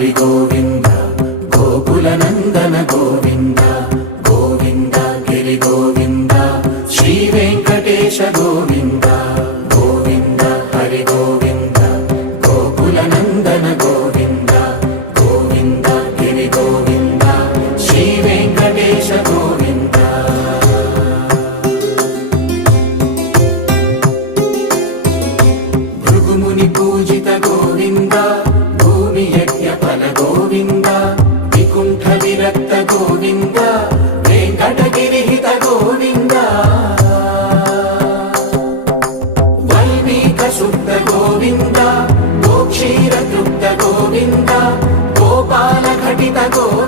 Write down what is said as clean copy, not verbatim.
హరి గోవింద గోకుల నందన గోవింద గోవింద గిరి గోవింద శ్రీ వెంకటేశ గోవింద గోవింద హరి గోవింద గోకుల నందన గోవింద గోవింద గిరి గోవింద శ్రీ వెంకటేశ గోవింద భృగుముని పూజిత గోవింద భూమి యజ్ఞ ఫల గోవింద వికుంఠ విరక్త గోవింద వెంకటగిరిహిత గోవింద వల్మీక శుద్ధ గోవింద గోక్షీర తృప్త గోవింద గోపాల ఘటిత గోవింద